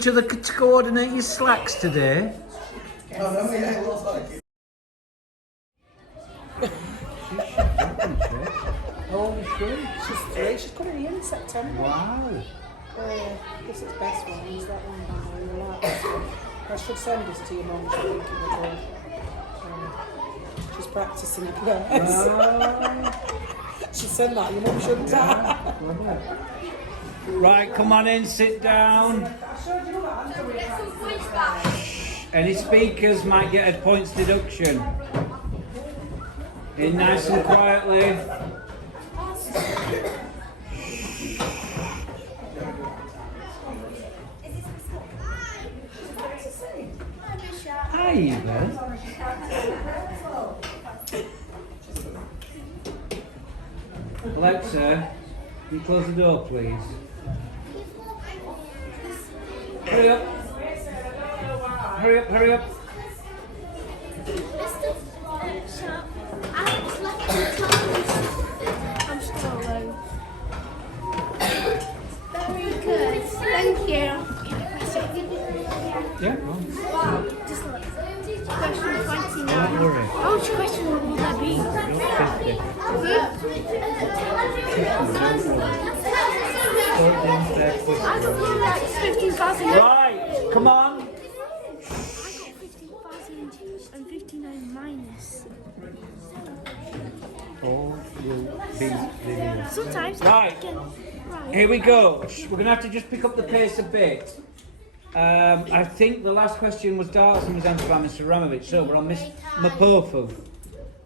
each other to coordinate your slacks today? Oh, yeah, it looks like it. Oh, she's She's 3. She's coming here in September. Wow. This is the best one. Is that one down there? You like this one? I should send this to your mum. She think it would she's practicing it there. She send that. Your mum shouldn't Right, come on in, sit down. Any speakers might get a points deduction. In nice and quietly. Hi, Eva. Alexa, can you close the door, please? Hurry up. Hurry up, hurry up. Alex left the times. I'm scrolling. Very good. Thank you. Yeah, Wow. Just look. Question 29. don't worry. How much question will that be? I feel like it's 15,000. Right, come on. I got 15,059 minus. All will be linear. Sometimes. Right. Right. Here we go. We're going to have to just pick up the pace a bit. I think the last question was darts and was answered by Mr. Ramovich, so we're on Miss Mapofu.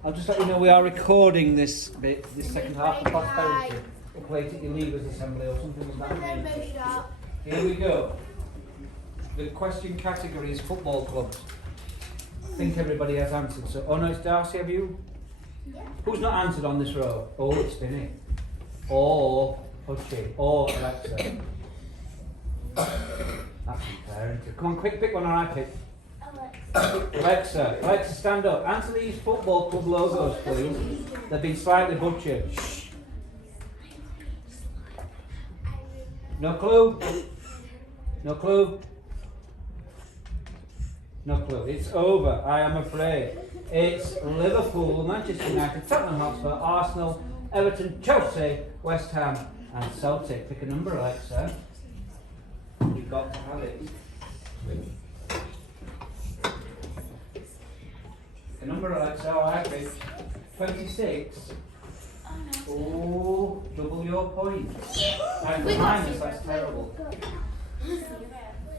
I'll just let you know we are recording this bit, this second half of prosperity. Equate it your leavers assembly or something of that nature. Here we go. The question category is football clubs. I think everybody has answered. So, oh no, it's Darcy. Have you? Who's not answered on this row? Oh, it's Vinny. Or Hutchie. Or Alexa. That's unfair, isn't it? Come on, quick, pick one or I pick. Alexa. Alexa, stand up. Answer these football club logos, please. They've been slightly butchered. Shh. No clue? No clue? No clue. It's over, I am afraid. It's Liverpool, Manchester United, Tottenham Hotspur, Arsenal, Everton, Chelsea, West Ham and Celtic. Pick a number, Alexa. You've got to have it. Pick a number, Alexa. All right, pick 26. Oh, double your point. And minus, that's terrible.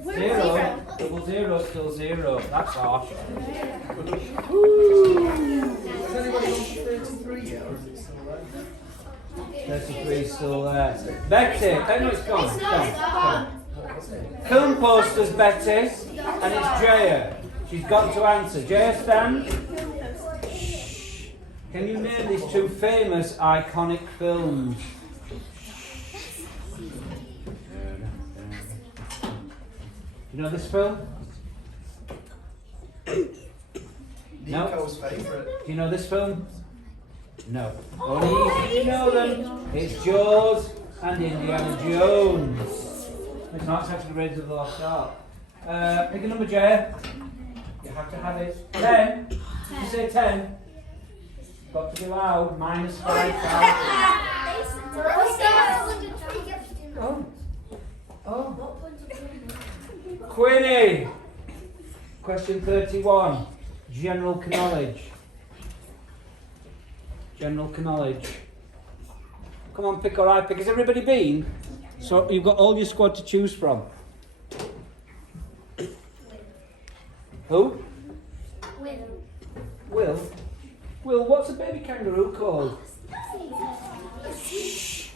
0, double 0, still 0. That's harsh. Has anybody gone to 33 yet, or is it still there? 33 is still there. Betty, oh no, it's gone. It's gone. Film posters, Betty, and it's Jaya. She's got to answer. Jaya, stand. Shh. Can you name these two famous, iconic films? You know this film? No. Nico's favourite. Do you know this film? No. Only if you know them. It's Jaws and Indiana Jones. It's not actually Raiders of the Lost Ark. Pick a number, Jay. You have to have it. 10. Did you say 10? Got to be loud. Minus 5,000. Oh. Oh. Quinny. Question 31. General knowledge. General knowledge. Come on, pick or I pick. Has everybody been? So you've got all your squad to choose from. Who? Will. Will, what's a baby kangaroo called? Shh.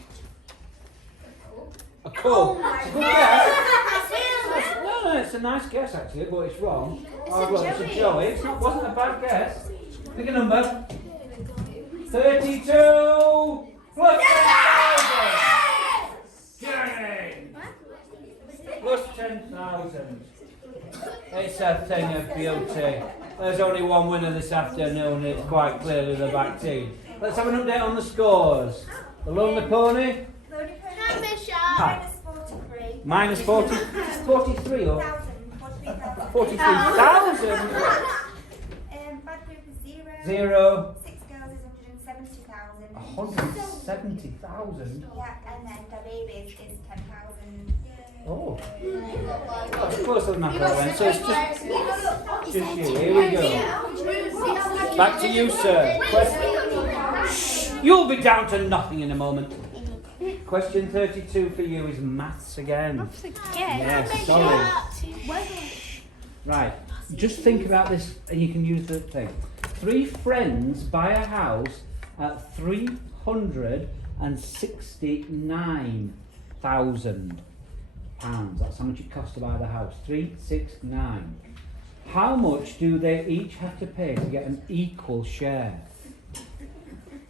A cub. It's a good guess. No, it's a nice guess actually, but it's wrong. It's a joey. It wasn't a bad guess. Pick a number. 32 plus 10,000. Plus 10,000. It's a thing of beauty. There's only one winner this afternoon. It's quite clearly the back team. Let's have an update on the scores. The Lonely Pony. Minus 40. 43 or 43,000. 43,000? Bad group is 0. 0. 6 girls is 170,000. 170,000? Yeah, and then the babies is 10,000. Oh. That's closer than I thought then. So it's just you. Here we go. Back to you, sir. Shh. You'll be down to nothing in a moment. Question 32 for you is maths again. Yes, sorry. Right. Just think about this and you can use the thing. 3 friends buy a house at £369,000. That's how much it costs to buy the house. 369. How much do they each have to pay to get an equal share?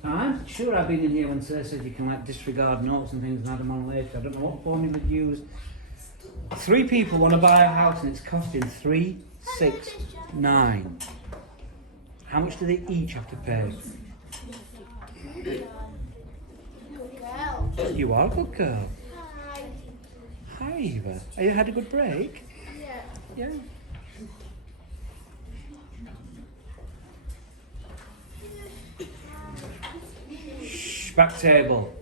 Now, I'm sure I've been in here when Sir said you can like disregard notes and things and add them on later. I don't know what formula you'd use. 3 people want to buy a house and it's costing 369. How much do they each have to pay? You are a good girl. Hi, Eva. Have you had a good break? Yeah. Shh, back table.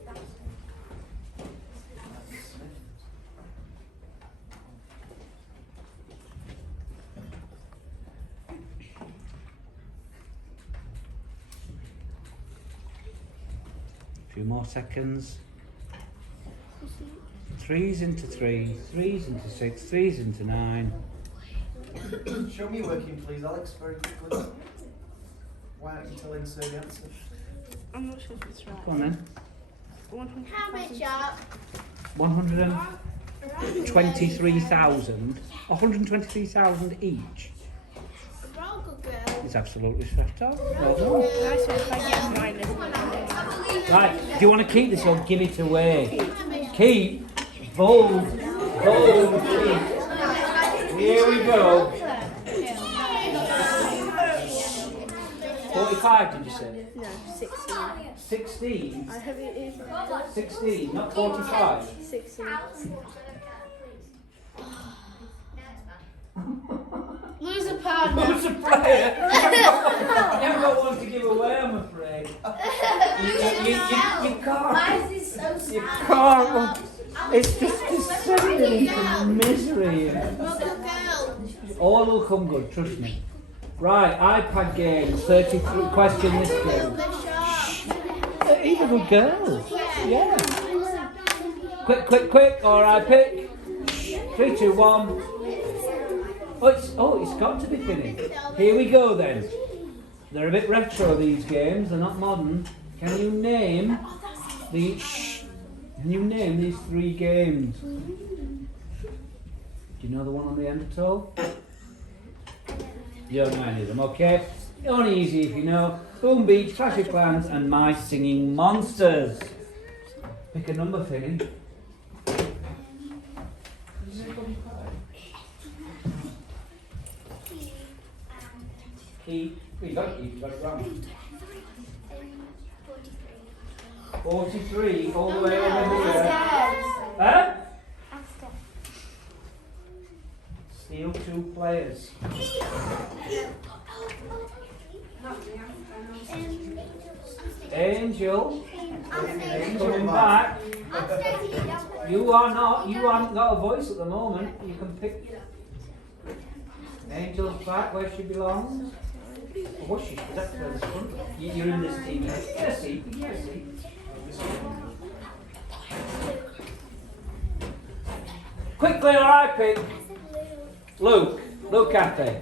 A few more seconds. 3's into 3, 3's into 6, 3's into 9. Show me working, please, Alex, very quickly. Why aren't you telling Sir the answer? I'm not sure if it's right. Go on then. 123,000. 123,000 each. It's absolutely swept up. Well done. I said if I get minus. Right, do you want to keep this or give it away? Keep. Bold. Bold. Keep. Here we go. 45, did you say? No, 16. 16? I have it in 16, not 45. 16. Lose a partner. Who's a player? You haven't got one to give away, I'm afraid. You can't. Is so You can't. It's just descending into misery. All will come good, trust me. Right, iPad game, 33 question this game. He's a good girl. Yeah. Quick, alright, pick. 3, 2, 1. Oh, it's got to be finished. Here we go then. They're a bit retro, these games, they're not modern. Can you name these 3 games? Do you know the one on the end at all? You don't know any of them, okay? Only easy if you know. Boom Beach, Clash of Clans, and My Singing Monsters. Pick a number, Finny. You got it wrong. 43, all the way over here. Huh? Steal 2 players. Angel coming back. You haven't got a voice at the moment. You can pick. Angel's back where she belongs. Or was she? That's where the front. You're in this team. Get a seat. Quickly, or I pick. Luke Cathy.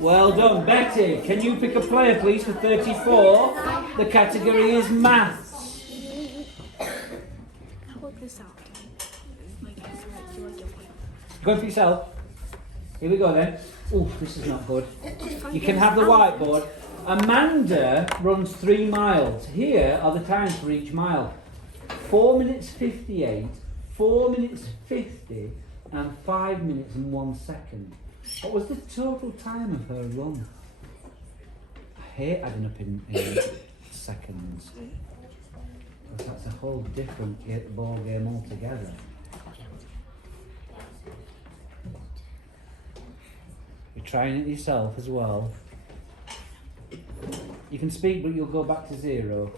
Well done. Betty, can you pick a player please for 34? The category is maths. I'll work this out. Go for yourself. Here we go then. Ooh, this is not good. You can have the whiteboard. Amanda runs 3 miles. Here are the times for each mile. 4 minutes 58, 4 minutes 50, and 5 minutes and 1 second. What was the total time of her run? I hate adding up in seconds. Because that's a whole different ball game altogether. You're trying it yourself as well. You can speak, but you'll go back to 0.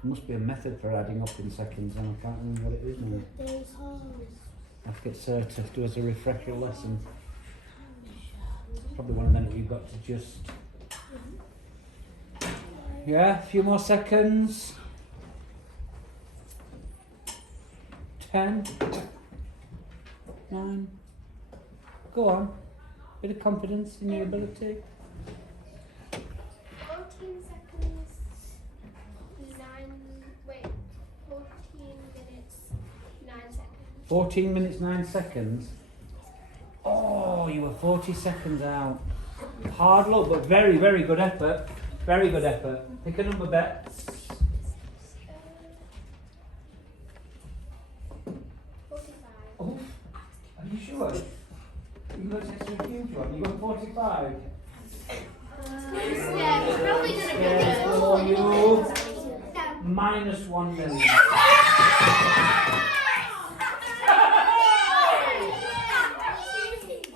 There must be a method for adding up in seconds, and I can't remember what it is now. There's holes. I have to get Sarah to do as a refresher lesson. It's probably one of them that you've got to just... Yeah, a few more seconds. 10. 9. Go on. Bit of confidence in your ability. 14 seconds. 14 minutes, 9 seconds. 14 minutes, 9 seconds. Oh, you were 40 seconds out. Hard luck, but very, very good effort. Very good effort. Pick a number, Bet. 45. Oh, are you sure? You got a huge one. You got 45. Yeah, we're probably gonna be Yes, good. go on, you. No. Minus 1 million.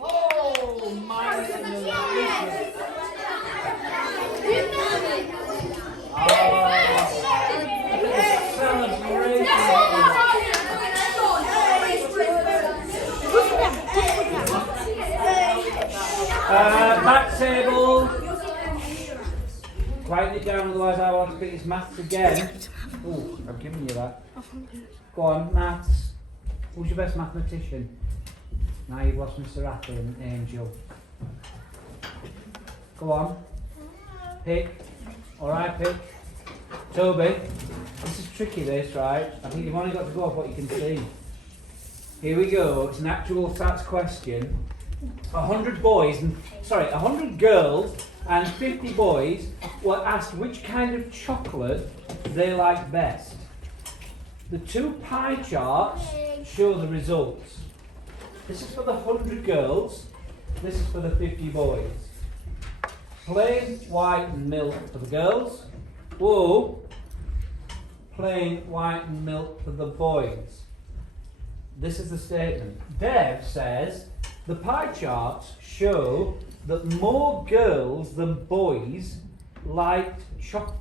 Oh, minus 1 million. Back table. Quieten it down, otherwise I will have to pick his maths again. Oh, I've given you that. Go on, maths. Who's your best mathematician? Now you've lost Mr. Apple and Angel. Go on. Pick. Alright, pick. Toby. This is tricky, this, right? I think you've only got to go off what you can see. Here we go. It's an actual stats question. 100 girls and 50 boys were asked which kind of chocolate they like best. The two pie charts show the results. This is for the 100 girls, this is for the 50 boys. Plain white milk for the girls. Whoa. Plain white milk for the boys. This is the statement. Dev says the pie charts show that more girls than boys liked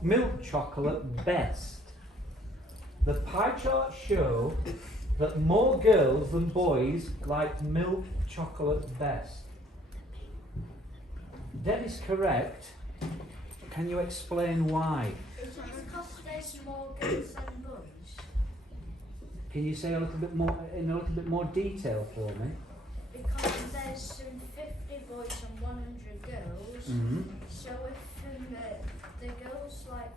milk chocolate best. The pie charts show that more girls than boys liked milk chocolate best. Dev is correct. Can you explain why? Is it because there's more girls than boys? Can you say a little bit more in a little bit more detail for me? Because there's some 50 boys and 100 girls. Mm-hmm. So if the girls like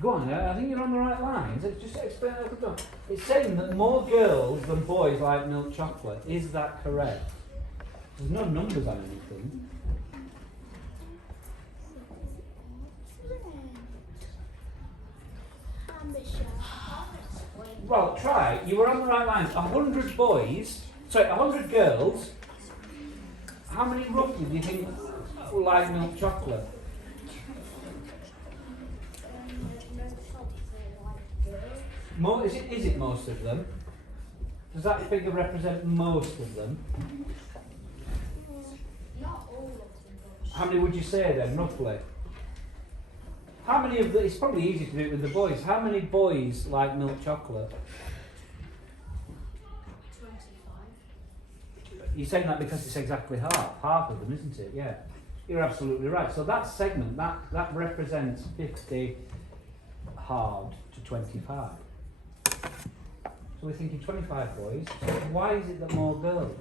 Go on, I think you're on the right lines. Just explain a little bit. It's saying that more girls than boys like milk chocolate. Is that correct? There's no numbers on anything. Well, try. You were on the right lines. 100 girls. How many roughly do you think like milk chocolate? Is it most of them? Does that figure represent most of them? not all of them. How many would you say then, roughly? How many of the, it's probably easy to do it with the boys. How many boys like milk chocolate? 25. You're saying that because it's exactly half of them, isn't it? Yeah. You're absolutely right. So that segment, that represents 50 hard to 25. So we're thinking 25 boys. So why is it that more girls?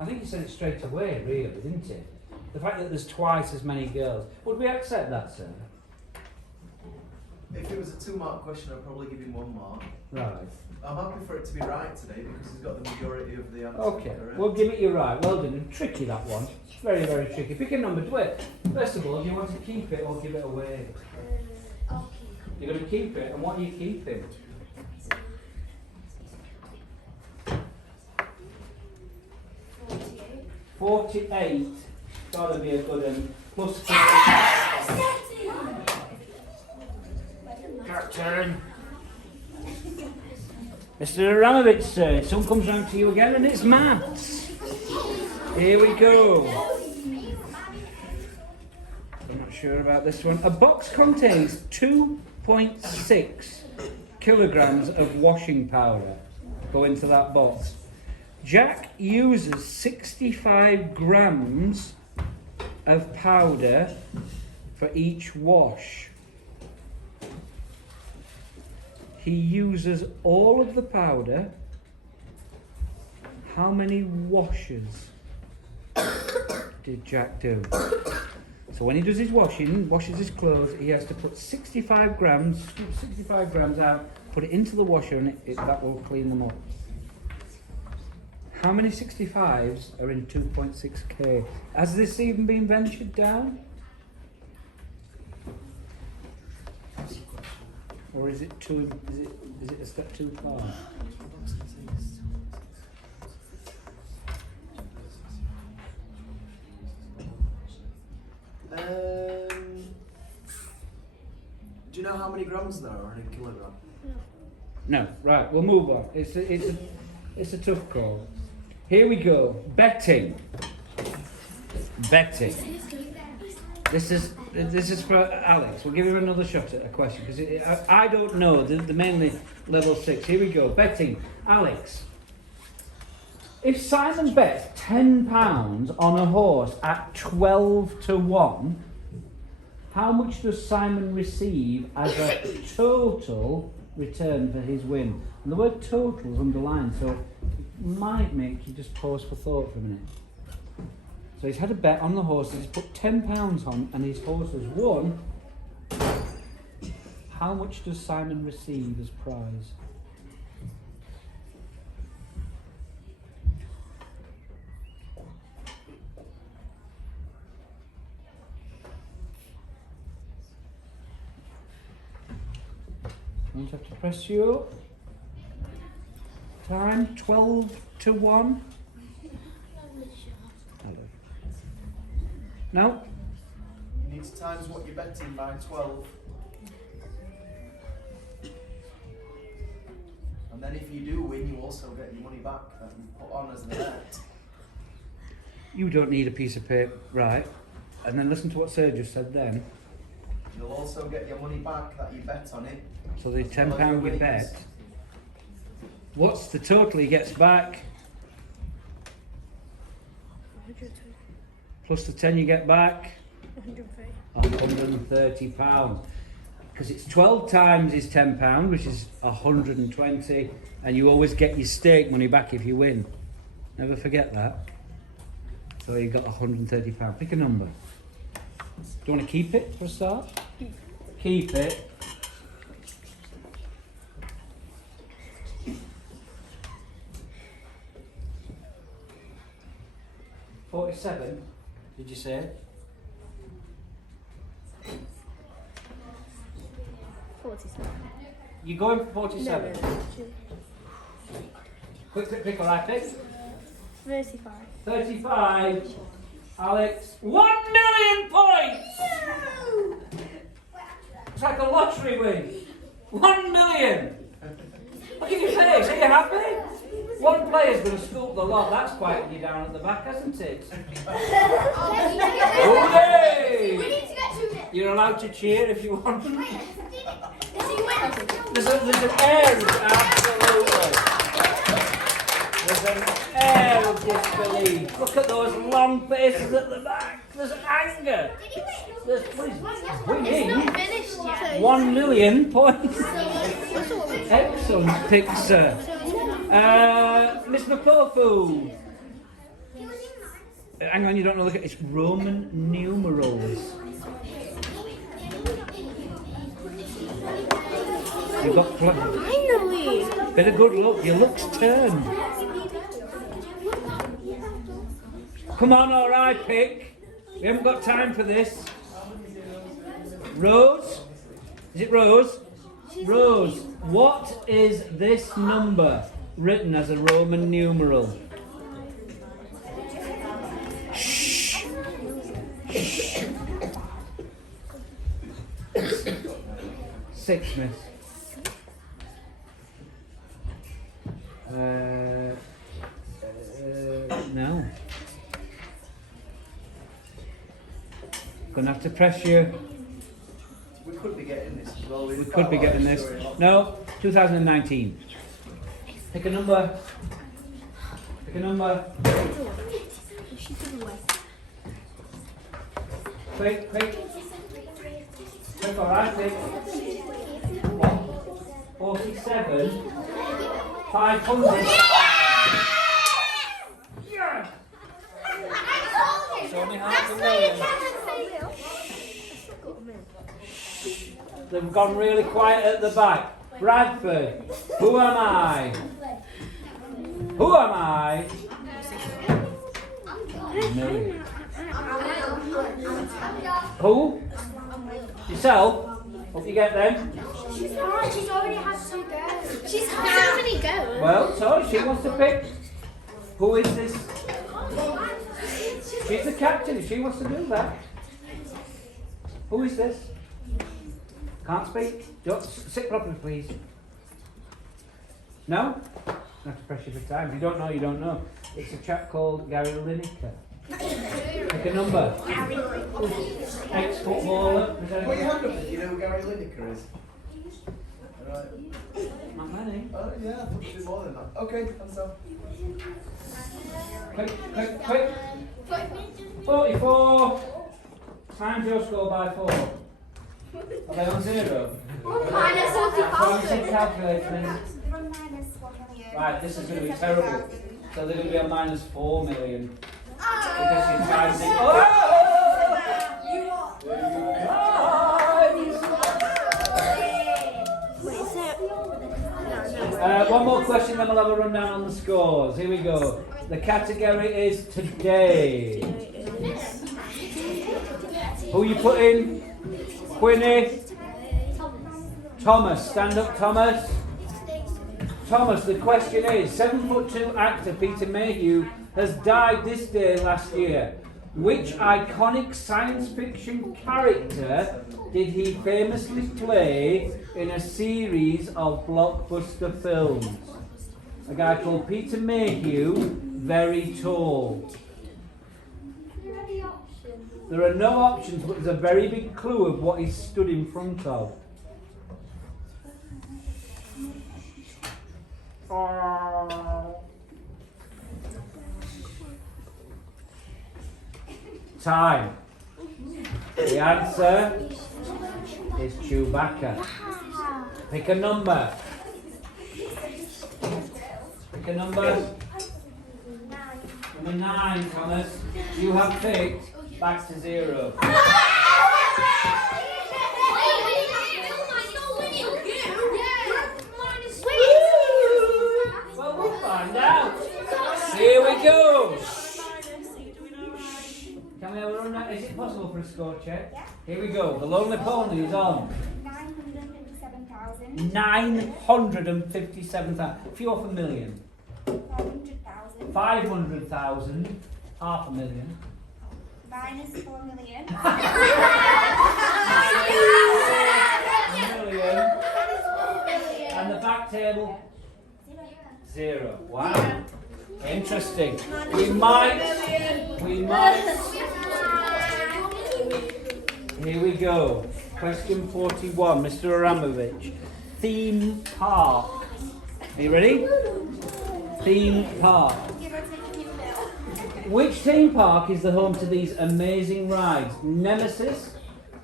I think you said it straight away, really, didn't it? The fact that there's twice as many girls. Would we accept that, sir? If it was a 2-mark question, I'd probably give him 1 mark. Right. I'm happy for it to be right today because he's got the majority of the answers Okay, correct. we'll give it you right. Well done. Tricky, that one. Very, very tricky. Pick a number. Do it. First of all, do you want to keep it or give it away? I'll keep You're going to keep it, and what are you keeping? 48. 48. Gotta be a good one. Plus 50. Turn. Mr. Aramovich, sir, sun comes round to you again, and it's maths. Here we go. I'm not sure about this one. A box contains 2.6 kilograms of washing powder. Go into that box. Jack uses 65 grams of powder for each wash. He uses all of the powder. How many washes did Jack do? So when he does his washing, washes his clothes, he has to put 65 grams out, put it into the washer, and that will clean them up. How many 65s are in 2.6k? Has this even been ventured down? Or is it is it a step too far? Do you know how many grams there are in a kilogram? No, right, we'll move on. It's a tough call. Here we go. Betting. This is for Alex. We'll give him another shot at a question because I don't know. They're mainly level 6. Here we go. Betting. Alex. If Simon bets £10 on a horse at 12 to 1, how much does Simon receive as a total return for his win? And the word total is underlined, so it might make you just pause for thought for a minute. So he's had a bet on the horse, he's put £10 on, and his horse has won. How much does Simon receive as prize? I'm going to have to press you up. Time 12 to 1. No? You need to times what you're betting by 12. And then if you do win, you also get your money back that you put on as the bet. You don't need a piece of paper, right? And then listen to what Sir just said then. You'll also get your money back that you bet on it. So the £10 we bet. What's the total he gets back? Plus the 10 you get back? £130. Because it's 12 times his £10, which is 120, and you always get your stake money back if you win. Never forget that. So you got £130. Pick a number. Do you want to keep it for a start? Keep it. $47, did you say? 47. You going for 47? Quick, pick what I pick. 35. 35. Alex, 1 million points! It's like a lottery win. 1 million! Look at your face, are you happy? One player's going to scoop the lot. That's quieting you down at the back, hasn't it? Hooray! You're allowed to cheer if you want. There's an air of absolutely. There's an air of disbelief. Look at those long faces at the back. There's anger. There's winning. Finished yet. 1 million points. Excellent pick, sir. Miss Mapofu. Hang on, you don't know. Look at it's Roman numerals. You've got Finally! bit of good luck. Your luck's turned. Come on, all right, pick. We haven't got time for this. Rose? Is it Rose? Rose, what is this number written as a Roman numeral? Shh. Shh. 6, miss. No. Gonna have to press you. We could be getting this as well. We could be getting this. No, 2019. Pick a number. Pick a number. Quick, quick. Quick, alright, quick. 47. 500. Yeah! It's only $500,000. They've gone really quiet at the back. Bradford, who am I? Who am I? Million. Who? Yourself? Hope you get them. She's already had 2 goes. She's had so many goes. Well, so she wants to pick. Who is this? She's the captain if she wants to do that. Who is this? Can't speak? Don't sit properly, please. No? I have to press you for time. If you don't know, you don't know. It's a chap called Gary Lineker. Pick a number. Ex-footballer. Put your hand up if you know who Gary Lineker is. Alright. Not many. Oh, yeah, I thought you did more than that. Okay, hands up. Quick, quick, quick. 44. Times your score by 4. Are they on 0? Minus Calculate, please. They're on minus 1 million. Right, this is going to be terrible. So they're going to be on minus 4 million. Because you times it. Oh! Wait, is it? One more question, then we'll have a rundown on the scores. Here we go. The category is today. Who you put in? Quinny? Thomas. Stand up, Thomas. Thomas, the question is, 7'2" actor Peter Mayhew has died this day last year. Which iconic science fiction character did he famously play in a series of blockbuster films? A guy called Peter Mayhew, very tall. There are no options, but there's a very big clue of what he's stood in front of. Time. The answer is Chewbacca. Pick a number. Pick a number. Number 9, Thomas. You have picked back to 0. Well, we'll find out. Here we go. Can we have a run now? Is it possible for a score check? Yeah. Here we go. The Lonely Pony is on. 957,000. 957,000. A few off a million. 500,000. 500,000. Half a million. Minus 4 million. A million. And the back table? 0. Wow. Interesting. We might. Here we go. Question 41, Mr. Aramovich. Theme park. Are you ready? Theme park. Which theme park is the home to these amazing rides? Nemesis,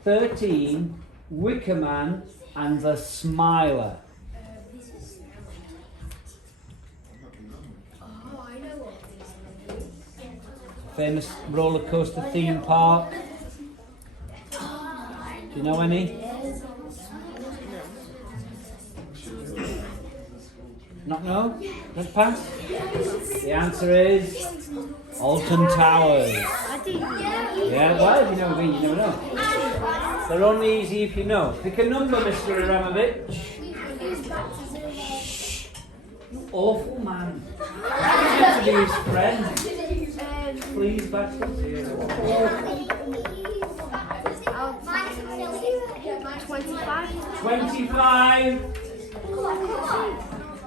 13, Wicker Man, and the Smiler. Famous roller coaster theme park. Do you know any? Not know? Let's pass. The answer is Alton Towers. I didn't know. Yeah, well, if you never been, you never know. They're only easy if you know. Pick a number, Mr. Aramovich. You awful man. He's meant to be his friend. Please, Baxter. I'll 25. 25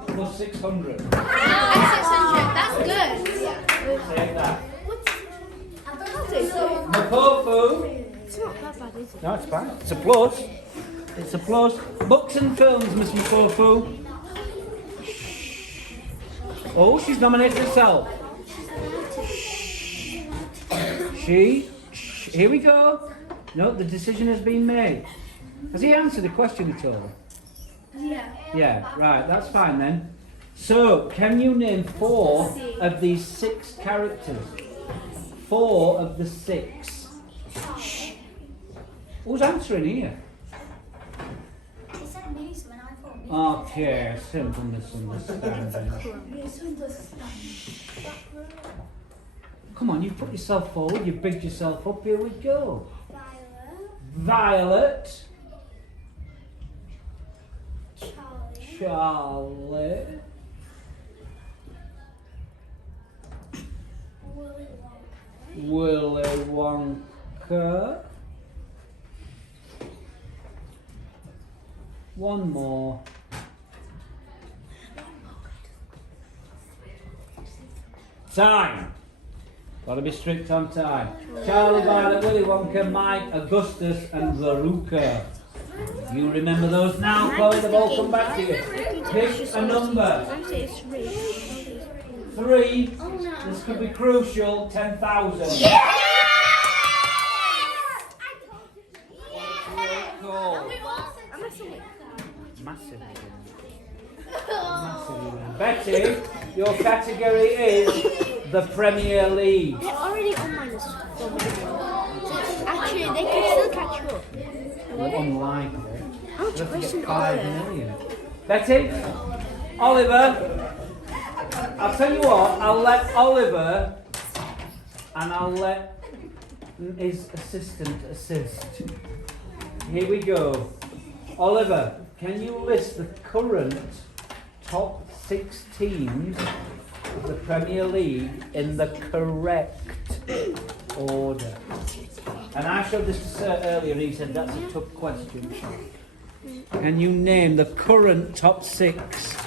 plus 600. 600. That's good. Save that. I'll take it. Mapofu. It's not that bad, is it? No, it's fine. It's a plus. It's a plus. Books and films, Miss Mapofu. Oh, she's nominated herself. Here we go. No, the decision has been made. Has he answered the question at all? Yeah. Yeah, right, that's fine then. So, can you name 4 of these 6 characters? 4 of the 6. Who's answering here? He said news when I thought news. Okay, simple misunderstanding. Come on, you put yourself forward, you bigged yourself up, here we go. Violet. Charlie. Willy Wonka. One more. Time. Gotta be strict on time. Charlie, Violet, Willy Wonka, Mike, Augustus, and Veruca. You remember those now, Chloe? They've all come back to you. Pick a number. I'll say it's 3. 3. This could be crucial. 10,000. Cool. Massive. Betty, your category is the Premier League. They're already on minus 4 million. So actually, they can still catch up. Unlikely. How much Let's get question 5 are there? million. Betty, Oliver, I'll tell you what, I'll let Oliver and I'll let his assistant assist. Here we go. Oliver, can you list the current top 6 teams of the Premier League in the correct order? And I showed this to Sir earlier and he said that's a tough question. Can you name the current top 6?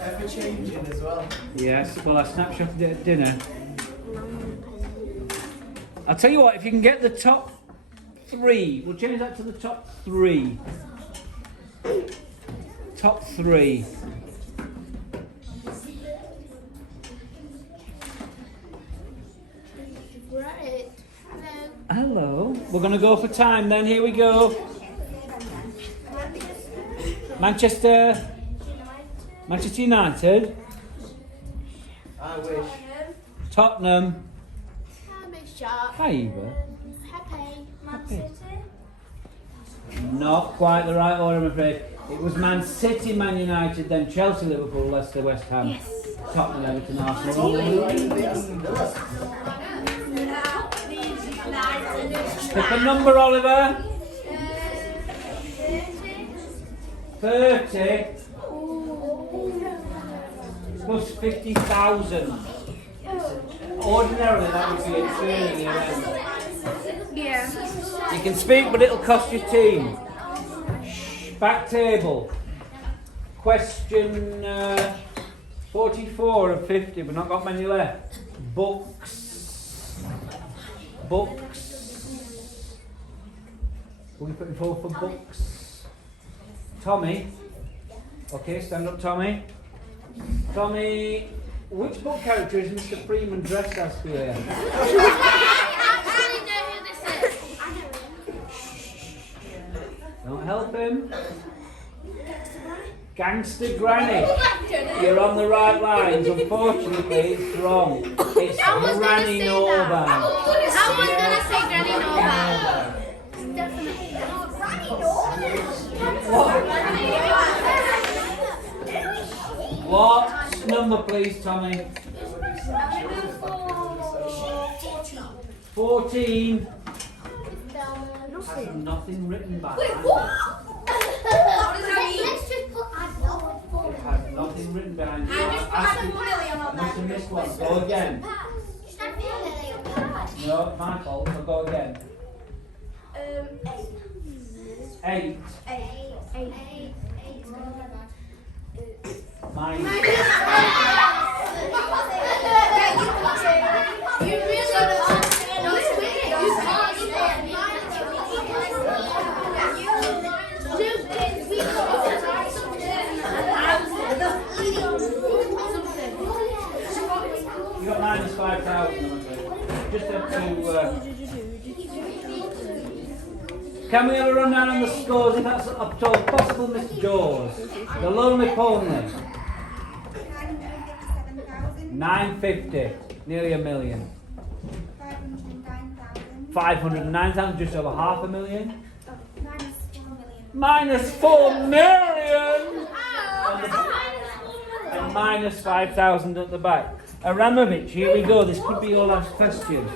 Ever changing as well. Yes, well I snapshotted it at dinner. I'll tell you what, if you can get the top 3, we'll change that to the top 3. Top 3. Right. Hello. We're going to go for time then. Here we go. Manchester United. I wish. Tottenham. Sharp. Hi, Eva. Happy. Man City. Not quite the right order, I'm afraid. It was Man City, Man United, then Chelsea, Liverpool, Leicester, West Ham, Tottenham, Everton, Arsenal. Pick a number, Oliver. 30 plus 50,000. Ordinarily, that would be a training event. Yeah. You can speak, but it'll cost your team. Back table. Question 44 of 50. We've not got many left. Books. Books. We're putting forward for books. Tommy. Okay, stand up, Tommy. Tommy, which book character is Mr. Freeman dressed as here? Don't help him. Gangster Granny. You're on the right lines. Unfortunately, it's wrong. It's Granny Nova. I was gonna say Granny Nova. What? What number, please, Tommy? I'm gonna go for 14. 14. Has nothing written back. Let's just put add one. It has nothing written behind it. I must have missed one. Go again. Just add one. No, it's my fault. So go again. 8 minus. You got minus 5,000. I'm afraid. Just have to. Can we have a rundown on the scores if that's up to all possible, Mr. Jaws? The Lonely Pony. 950, nearly a million. 509,000, just over half a million. Minus 4 million! And minus 5,000 at the back. Aramovich, here we go. This could be your last question.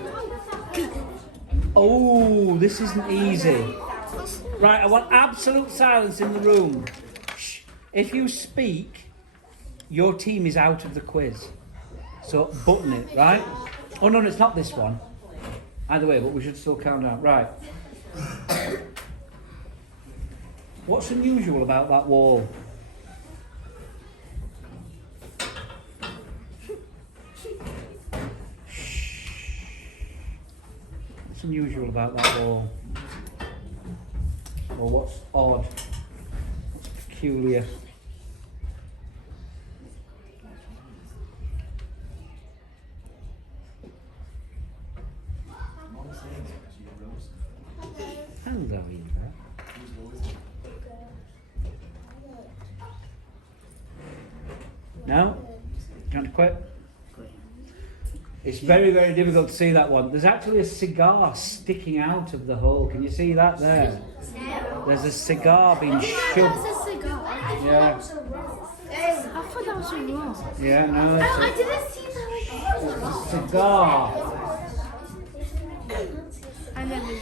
Oh, this isn't easy. Right, I want absolute silence in the room. Shh. If you speak, your team is out of the quiz. So button it, right? Oh no, it's not this one. Either way, but we should still count down. Right. What's unusual about that wall? What's unusual about that wall? Or what's odd? What's peculiar? Hello, Eva. No? Can't to quit? It's very, very difficult to see that one. There's actually a cigar sticking out of the hole. Can you see that there? There's a cigar being shoved. That's a cigar. Yeah. I thought that was a rock. Yeah, no. I didn't see that. It's a cigar. I never knew.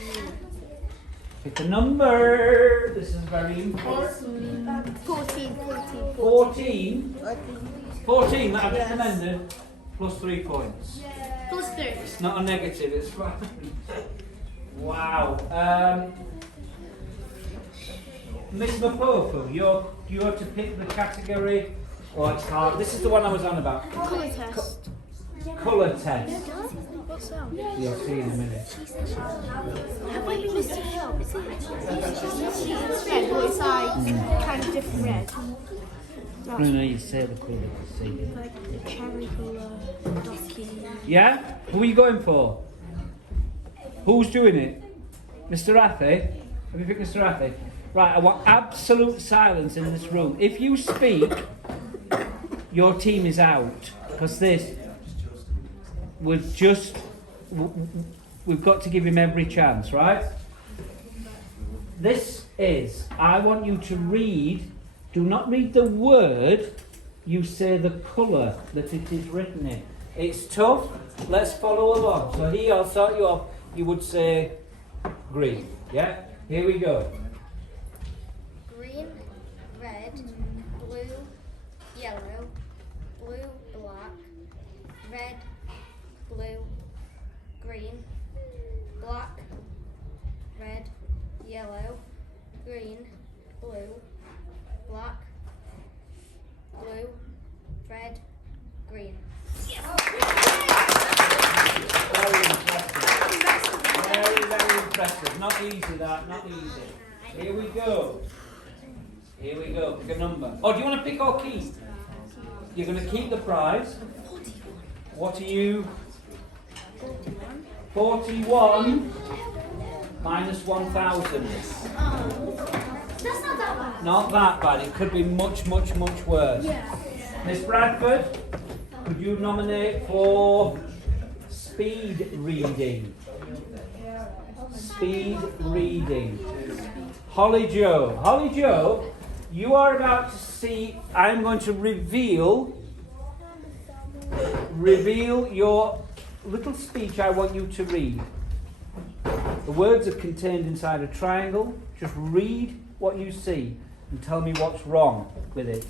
Pick a number. This is very important. 14. 14. 14 that I've recommended. Plus 3 points. Plus 3. It's not a negative, it's fine. Wow. Miss Mapofu, you're to pick the category. Oh, it's hard. This is the one I was on about. Colour test. Colour test. What's that? You'll see in a minute. Wait, Mr. Hill. It's red, but it's like kind of different red. No, you say the colour. See. Like the cherry colour, ducky. Yeah? Who are you going for? Who's doing it? Mr. Rathi? Have you picked Mr. Rathi? Right, I want absolute silence in this room. If you speak, your team is out. Because we've got to give him every chance, right? This is, I want you to read, do not read the word, you say the colour that it is written in. It's tough, let's follow along. So here, I'll start you off, you would say green, yeah? Here we go. Green, red, blue, yellow, blue, black, red, blue, green, black, red, yellow, green, blue, black, blue, red, green. Very impressive. Very, very impressive. Not easy that, not easy. Here we go. Here we go. Pick a number. Oh, do you want to pick or keep? You're going to keep the prize. What are you? 41 minus 1,000. That's not that bad. Not that bad. It could be much, much, much worse. Miss Bradford, could you nominate for speed reading? Speed reading. Holly Joe. Holly Joe, You are about to see, I'm going to reveal your little speech I want you to read. The words are contained inside a triangle. Just read what you see and tell me what's wrong with it.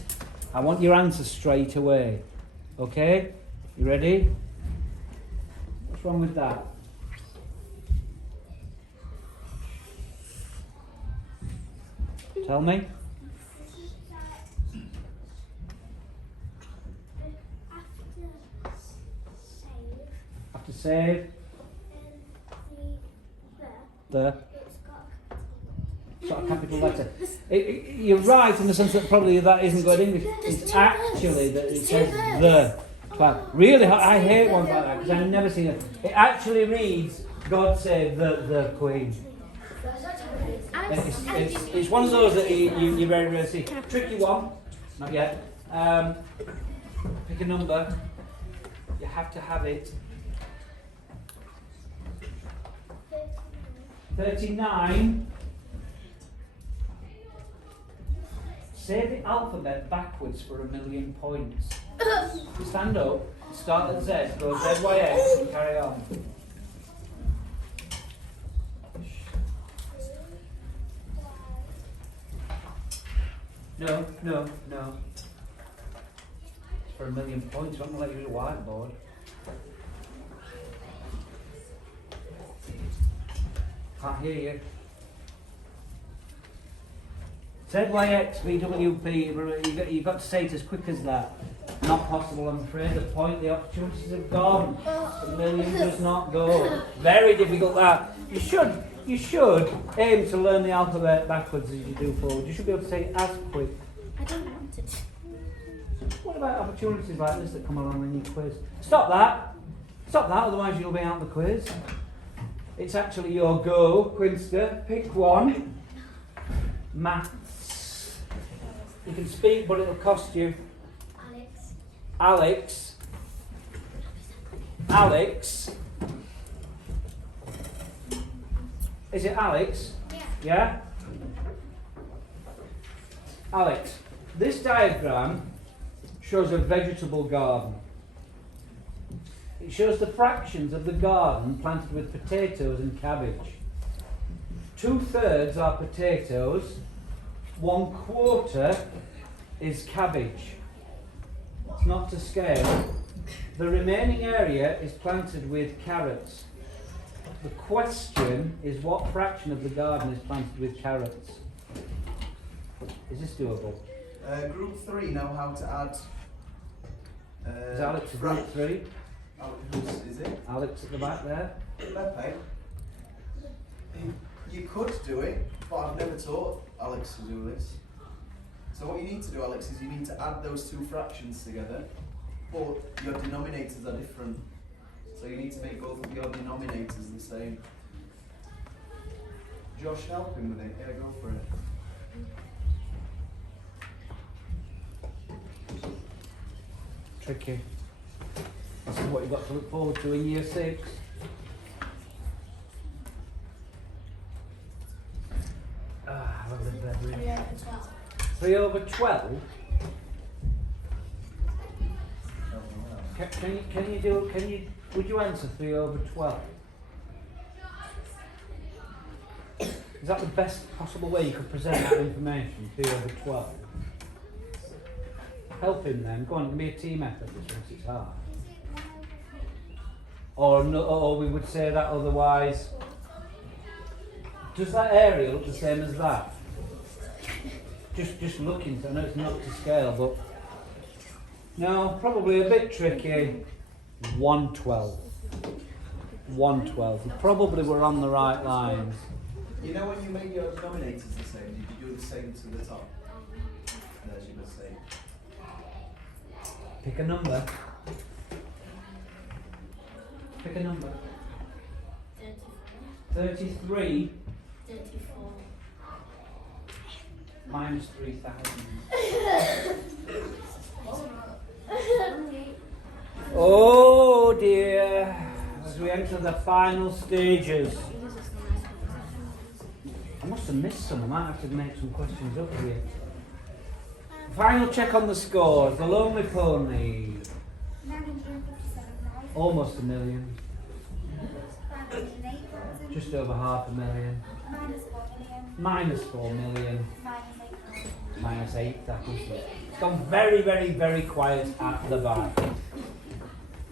I want your answer straight away. Okay? You ready? What's wrong with that? Tell me. After save, Save the sort of capital letter. You're right in the sense that probably that isn't good English. It's actually that it says the. But really, I hate ones like that because I've never seen it. It actually reads God save the Queen. It's one of those that you very rarely see. Tricky one. Not yet. Pick a number. You have to have it. 39. Say the alphabet backwards for 1,000,000 points. Stand up, start at Z, go ZYX and carry on. No. It's for 1,000,000 points, I'm going to let you use a whiteboard. Can't hear you. ZYX, VWP, you've got to say it as quick as that. Not possible, I'm afraid. The point, the opportunities have gone. The million does not go. Very difficult that. You should aim to learn the alphabet backwards as you do forward. You should be able to say it as quick. I don't want it. What about opportunities like this that come along in your quiz? Stop that, otherwise you'll be out of the quiz. It's actually your go, Quinster. Pick one. Maths. You can speak, but it'll cost you. Alex. Is it Alex? Yeah? Alex, this diagram shows a vegetable garden. It shows the fractions of the garden planted with potatoes and cabbage. 2/3 are potatoes, 1/4 is cabbage. It's not to scale. The remaining area is planted with carrots. The question is, what fraction of the garden is planted with carrots? Is this doable? Group 3 know how to add. Is Alex a group 3? Is it? Alex at the back there? Pepe. You could do it, but I've never taught Alex to do this. So what you need to do, Alex, is you need to add those two fractions together, but your denominators are different. So you need to make both of your denominators the same. Josh, help him with it. Yeah, go for it. Tricky. This is what you've got to look forward to in year 6. I love this bedroom. 3/12. Would you answer 3/12? Is that the best possible way you could present that information, 3/12? Help him then. Go on, it can be a team effort this one, it's hard. Or we would say that otherwise. Does that area look the same as that? Just looking, so I know it's not to scale, but no, probably a bit tricky. 1/12. 1/12. You probably were on the right lines. You know when you made your denominators the same, did you do the same to the top? There's your mistake. Pick a number. Pick a number. 33 34. minus 3,000. Oh dear. As we enter the final stages. I must have missed some. I might have to make some questions up here. Final check on the scores. The Lonely Pony, 957 almost 1 million. 508,000. Just over 500,000. Minus 4 million. Minus 4 million. Minus 8,000. Minus 8, that was it. It's gone very, very, very quiet at the back.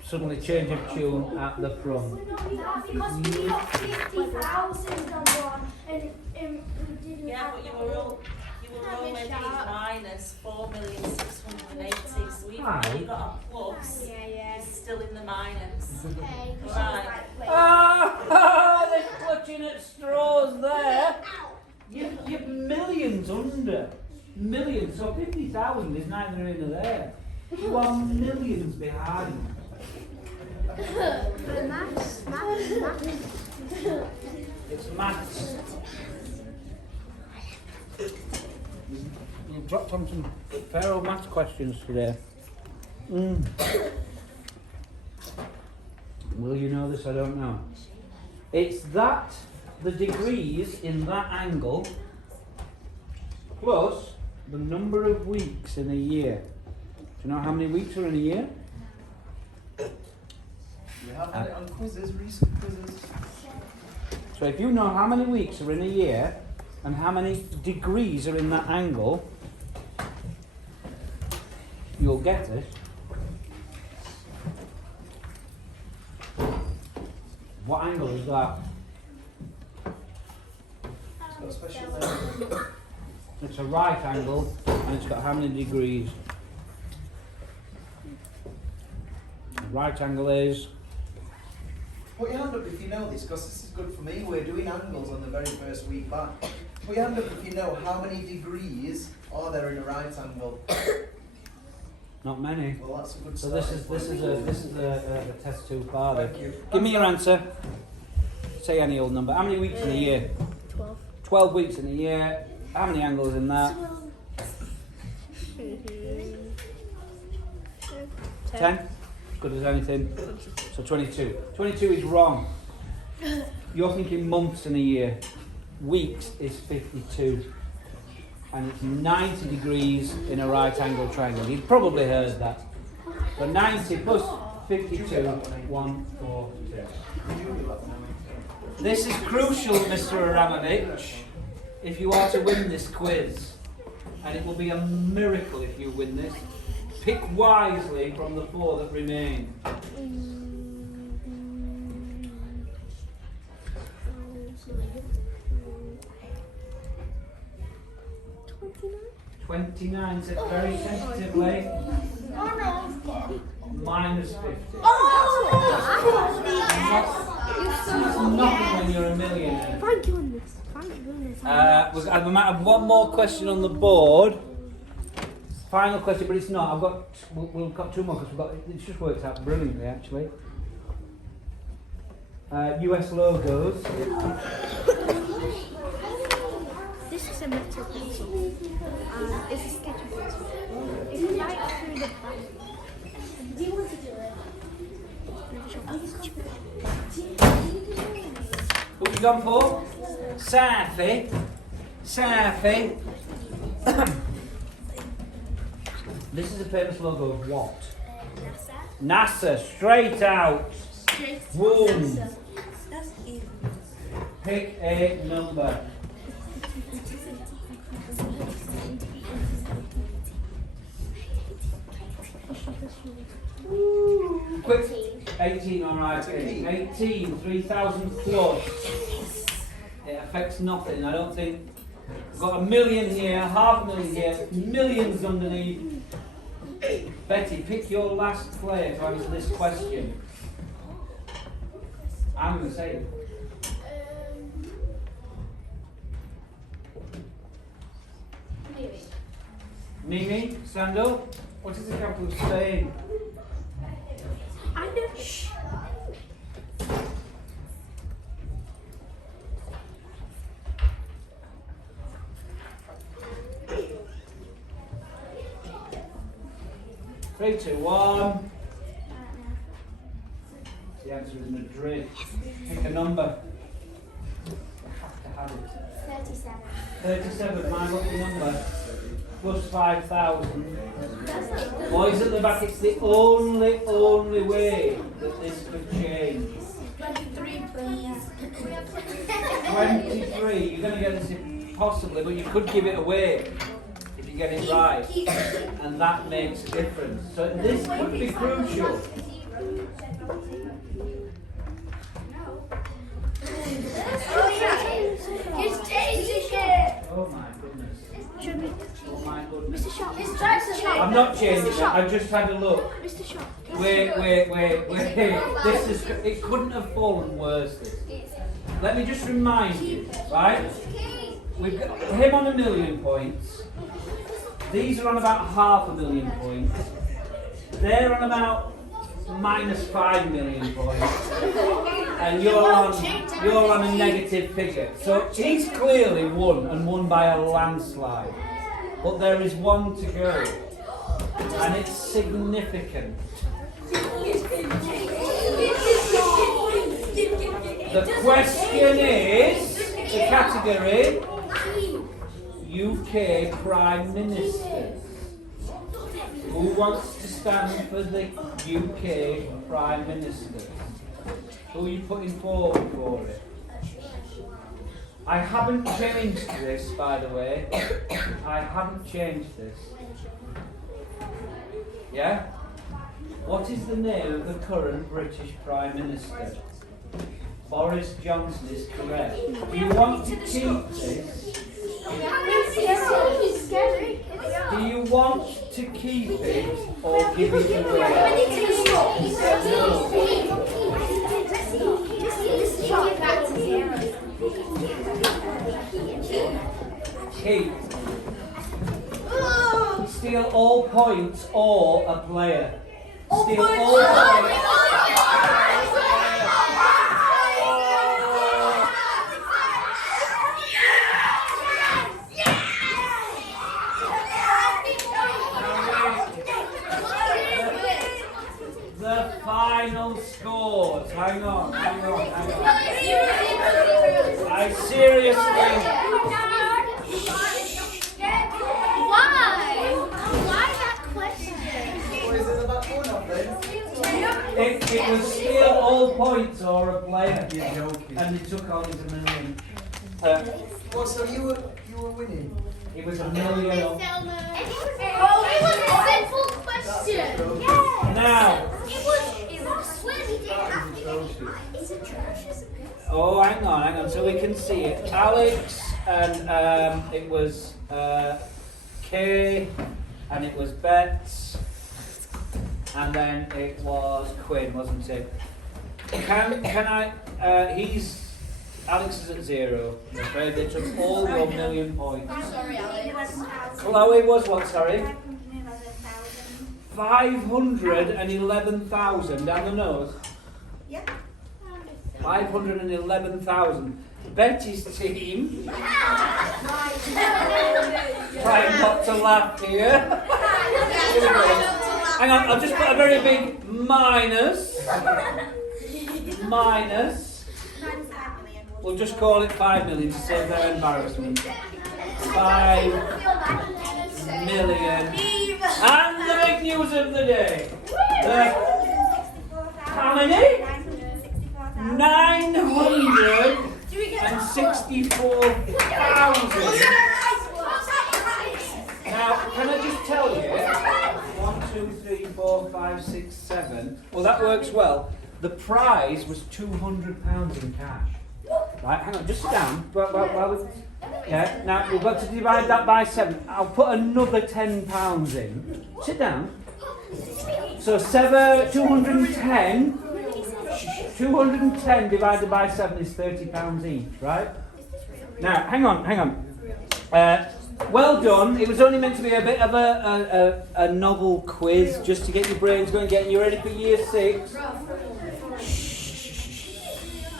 Suddenly change of tune at the front. Because we got 50,000 on one and we didn't Yeah, have but you that were one. all already minus 4,680,000. So even Right. though you got a plus, Yeah. it's still in the minus. Okay. Right. Ah, they're clutching at straws there. You're millions under. Millions. So 50,000 is neither here nor there. You are millions behind. But maths. It's maths. You've dropped on some fair old maths questions today. Will you know this? I don't know. It's that, the degrees in that angle, plus the number of weeks in a year. Do you know how many weeks are in a year? We have had it on quizzes, recent quizzes. So if you know how many weeks are in a year and how many degrees are in that angle, you'll get it. What angle is that? It's got a special name. It's a right angle and it's got how many degrees? The right angle is... Put your hand up if you know this, because this is good for me. We're doing angles on the very first week back. Put your hand up if you know how many degrees are there in a right angle. Not many. Well, that's a good So start. this is a test too far then. Thank you. Give me your answer. Say any old number. How many weeks in a year? 12. 12 weeks in a year. How many angles in that? 10? As good as anything. So 22. 22 is wrong. You're thinking months in a year. Weeks is 52. And it's 90 degrees in a right angle triangle. You've probably heard that. So 90 plus 52, 1, 4, 2. This is crucial, Mr. Aramovich, if you are to win this quiz. And it will be a miracle if you win this. Pick wisely from the 4 that remain. $29 said very tentatively. Minus 50. That's nothing when you're a millionaire. Thank you on this. Thank you on this. I might have one more question on the board. Final question, but it's not. We've got 2 more because it's just worked out brilliantly actually. US logos. This is a metal pencil. It's a sketch pencil. If you write through the back, Do you want to do it? What you gone for? Safi. Safi. This is a famous logo of what? NASA. Straight out. Boom. That's easy. Pick a number. Quick. 18, alright. 18, 3,000 plus. It affects nothing. I don't think. We've got 1 million here, 500,000 here, millions underneath. Betty, pick your last player to answer this question. I'm going to say it. Mimi, stand up. What is the capital of Spain? I know. Shh. Three, two, one. The answer is Madrid. Pick a number. You have to have it. 37. 37, my lucky number. plus 5,000. Boys at the back, it's the only way that this could change. 23, please. 23, you're going to get this possibly, but you could give it away if you get it right. And that makes a difference. So this could be crucial. He's changing it. Oh my goodness. Oh my goodness. Mr. Shop. He's trying to I'm not changing it, I just had a look. Mr. Shop. Wait. It couldn't have fallen worse, this. Let me just remind you, right? We've got him on 1 million points. These are on about 500,000 points. They're on about minus 5 million points. And you're on a negative figure. So he's clearly won, and won by a landslide. But there is one to go. And it's significant. The question is, the category, UK Prime Minister. Who wants to stand for the UK Prime Minister? Who are you putting forward for it? I haven't changed this, by the way. I haven't changed this. Yeah? What is the name of the current British Prime Minister? Boris Johnson is correct. Do you want to keep this? Do you want to keep it or give it away? Keep. Steal all points or a player. Steal all points. The final scores. Hang on. I seriously. Why that question? What is it about going up then? It was steal all points or a player. You're joking. And he took on his 1 million. What, so you were winning? It was 1 million. Oh, it was a simple question. Now. Is it trash? Oh, hang on. So we can see it. Alex and it was Kay and it was Bets and then it was Quinn, wasn't it? Can I? Alex is at 0. I'm afraid they took all your 1 million points. Sorry, Alex. Chloe was what? Sorry. 511,000 down the nose. Yeah. 511,000. Betty's team. Trying not to laugh here. Hang on, I'll just put a very big minus. We'll just call it 5 million to save their embarrassment. 5 million. And the big news of the day. How many? 964,000. Now, can I just tell you? 1, 2, 3, 4, 5, 6, 7. Well, that works well. The prize was £200 in cash. Right, hang on, just sit down. Yeah, now we've got to divide that by 7. I'll put another £10 in. Sit down. So 210 divided by 7 is £30 each, right? Now, hang on. Well done. It was only meant to be a bit of a novel quiz, just to get your brains going, get you ready for year 6.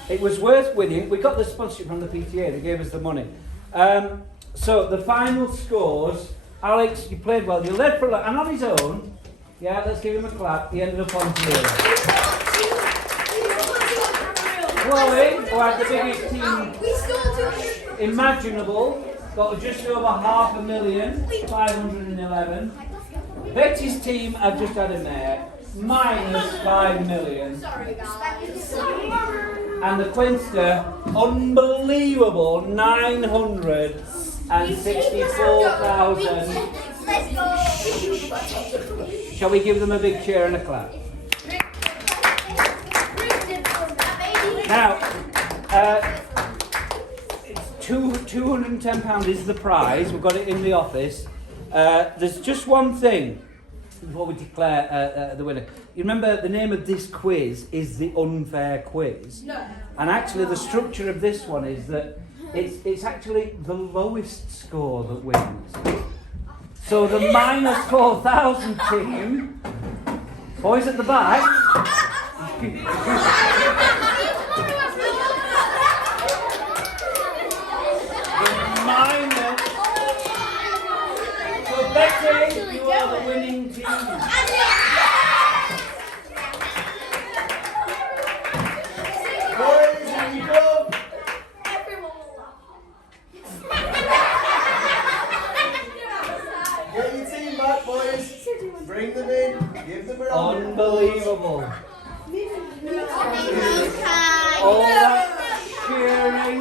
It was worth winning. We got the sponsorship from the PTA. They gave us the money. So the final scores. Alex, you played well. You led for a lot, and on his own. Yeah, let's give him a clap. He ended up on 0. Chloe, who had the biggest team imaginable, got just over 511,511. Betty's team have just had a mayor, minus 5 million. And the Quinster, unbelievable, 964,000. Shall we give them a big cheer and a clap? Now, it's £210 is the prize. We've got it in the office. There's just one thing before we declare the winner. You remember the name of this quiz is the unfair quiz. No. And actually, the structure of this one is that it's actually the lowest score that wins. So the minus 4,000 team, boys at the back. So Betty, you are the winning team. Boys, here you go. Get your team back, boys. Bring them in. Give them a round. Unbelievable. All that cheering.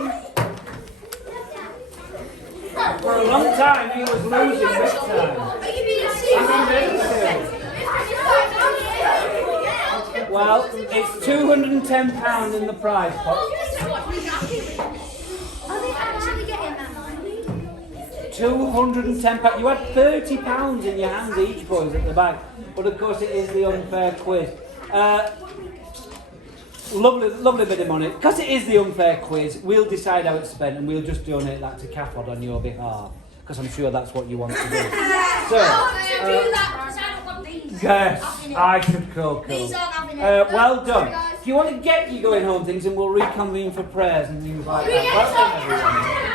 For a long time he was losing big time. Well, it's £210 in the prize pot. Are they actually getting that? £210. You had £30 in your hands each, boys, at the back. But of course, it is the unfair quiz. Lovely bit of money. Because it is the unfair quiz, we'll decide how it's spent and we'll just donate that to CAFOD on your behalf. Because I'm sure that's what you want to do. So, yes, I should go. Well done. Do you want to get your going home things and we'll reconvene for prayers and things like that? Well done, everyone.